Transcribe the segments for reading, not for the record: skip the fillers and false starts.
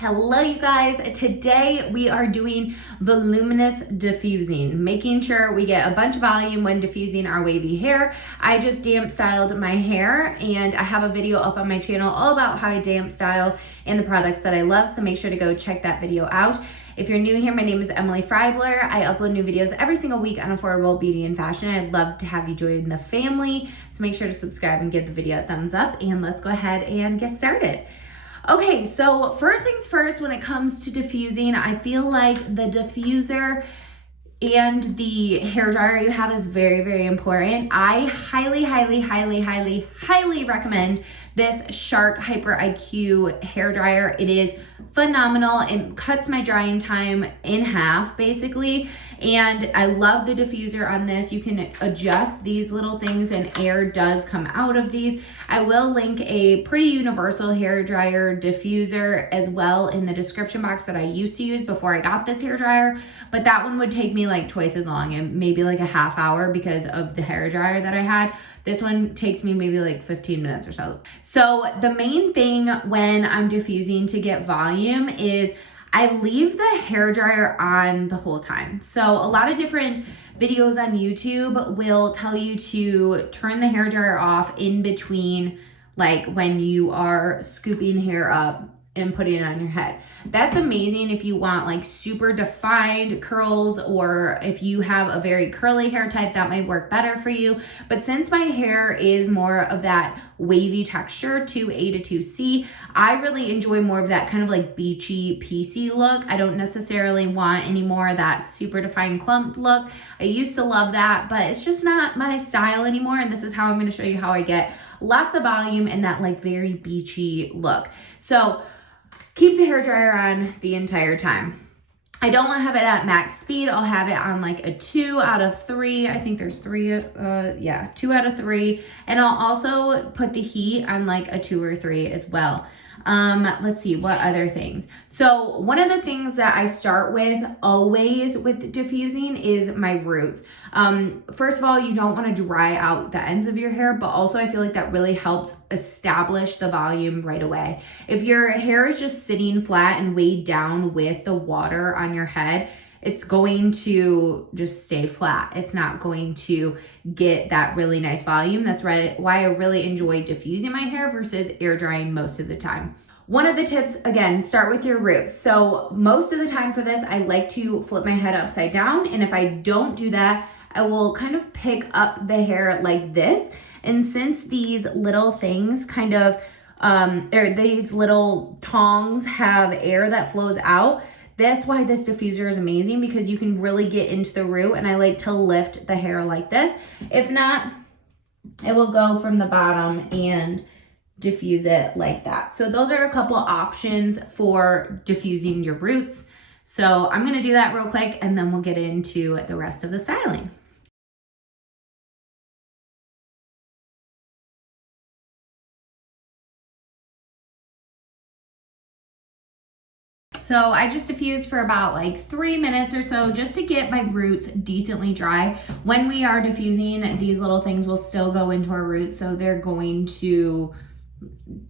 Hello you guys, today we are doing voluminous diffusing, making sure we get a bunch of volume when diffusing our wavy hair. I just damp styled my hair and I have a video up on my channel all about how I damp style and the products that I love, so make sure to go check that video out. If you're new here, my name is Emily Freybler. I upload new videos every single week on affordable beauty and fashion. I'd love to have you join the family, so make sure to subscribe and give the video a thumbs up, and let's go ahead and get started. Okay, so first things first, when it comes to diffusing, I feel like the diffuser and the hair dryer you have is very, very important. I highly recommend this Shark Hyper IQ hair dryer. It is phenomenal. It cuts my drying time in half, basically. And I love the diffuser on this. You can adjust these little things and air does come out of these. I will link a pretty universal hair dryer diffuser as well in the description box that I used to use before I got this hair dryer, but that one would take me like twice as long and maybe like a half hour because of the hair dryer that I had. This one takes me maybe like 15 minutes or so. So the main thing when I'm diffusing to get volume is I leave the hair dryer on the whole time. So a lot of different videos on YouTube will tell you to turn the hair dryer off in between, like when you are scooping hair up and putting it on your head. That's amazing if you want like super defined curls, or if you have a very curly hair type, that might work better for you. But since my hair is more of that wavy texture, 2A to 2C, I really enjoy more of that kind of like beachy, piecey look. I don't necessarily want any more of that super defined clump look. I used to love that, but it's just not my style anymore. And this is how I'm going to show you how I get lots of volume and that like very beachy look. So keep the hair dryer on the entire time. I don't want to have it at max speed. I'll have it on like a 2 out of 3. I think there's 3, 2 out of 3. And I'll also put the heat on like a 2 or 3 as well. Let's see, what other things? So one of the things that I start with always with diffusing is my roots. First of all, you don't want to dry out the ends of your hair, but also I feel like that really helps establish the volume right away. If your hair is just sitting flat and weighed down with the water on your head, it's going to just stay flat. It's not going to get that really nice volume. That's why I really enjoy diffusing my hair versus air drying most of the time. One of the tips, again, start with your roots. So most of the time for this, I like to flip my head upside down. And if I don't do that, I will kind of pick up the hair like this. And since these little things kind of, or these little tongs have air that flows out, that's why this diffuser is amazing, because you can really get into the root, and I like to lift the hair like this. If not, it will go from the bottom and diffuse it like that. So those are a couple options for diffusing your roots. So I'm gonna do that real quick and then we'll get into the rest of the styling. So I just diffused for about like 3 minutes or so just to get my roots decently dry. When we are diffusing, these little things will still go into our roots, so they're going to,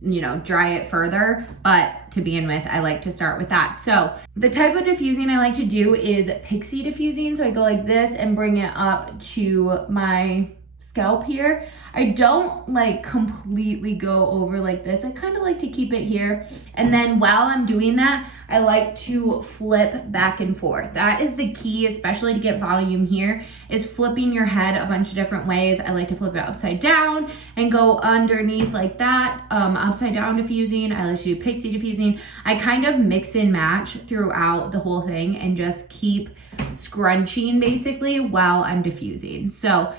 you know, dry it further. But to begin with, I like to start with that. So the type of diffusing I like to do is pixie diffusing. So I go like this and bring it up to my scalp here. I don't like completely go over like this. I kind of like to keep it here. And then while I'm doing that, I like to flip back and forth. That is the key, especially to get volume here, is flipping your head a bunch of different ways. I like to flip it upside down and go underneath like that. Upside down diffusing. I like to do pixie diffusing. I kind of mix and match throughout the whole thing and just keep scrunching basically while I'm diffusing. So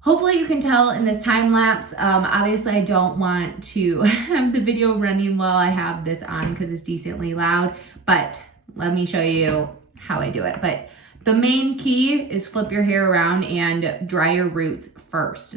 hopefully you can tell in this time lapse. Obviously I don't want to have the video running while I have this on because it's decently loud, but let me show you how I do it. But the main key is flip your hair around and dry your roots first.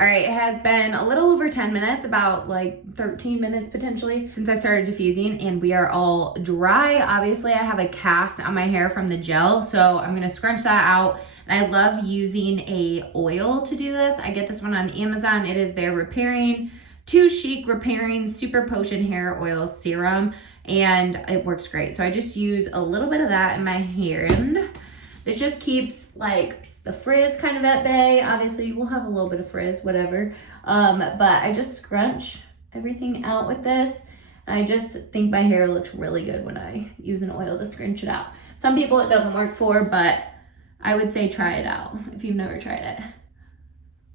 All right, it has been a little over 10 minutes, about like 13 minutes potentially, since I started diffusing, and we are all dry. Obviously, I have a cast on my hair from the gel, so I'm gonna scrunch that out. And I love using a oil to do this. I get this one on Amazon. It is their repairing, Too Chic Repairing Super Potion Hair Oil Serum, and it works great. So I just use a little bit of that in my hair, and this just keeps like the frizz kind of at bay. Obviously you will have a little bit of frizz, whatever. But I just scrunch everything out with this. And I just think my hair looks really good when I use an oil to scrunch it out. Some people it doesn't work for, but I would say try it out if you've never tried it.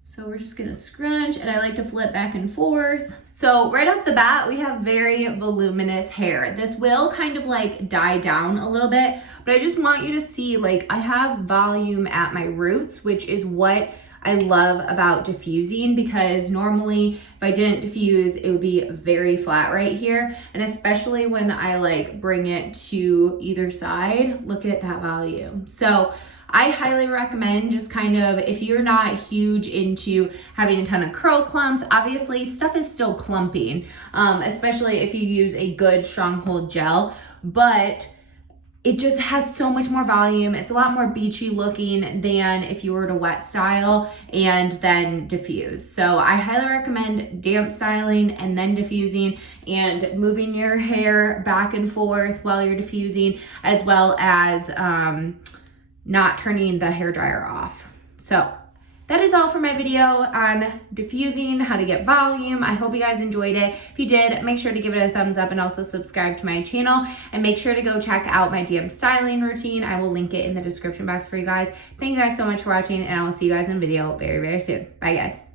So we're just gonna scrunch, and I like to flip back and forth. So right off the bat, we have very voluminous hair. This will kind of like die down a little bit, but I just want you to see, like, I have volume at my roots, which is what I love about diffusing, because normally if I didn't diffuse, it would be very flat right here. And especially when I like bring it to either side, look at that volume. So I highly recommend just kind of, if you're not huge into having a ton of curl clumps, obviously stuff is still clumping, especially if you use a good stronghold gel, but it just has so much more volume. It's a lot more beachy looking than if you were to wet style and then diffuse. So I highly recommend damp styling and then diffusing, and moving your hair back and forth while you're diffusing, as well as not turning the hairdryer off. So that is all for my video on diffusing, how to get volume. I hope you guys enjoyed it. If you did, make sure to give it a thumbs up and also subscribe to my channel, and make sure to go check out my damp styling routine. I will link it in the description box for you guys. Thank you guys so much for watching, and I will see you guys in a video very, very soon. Bye guys.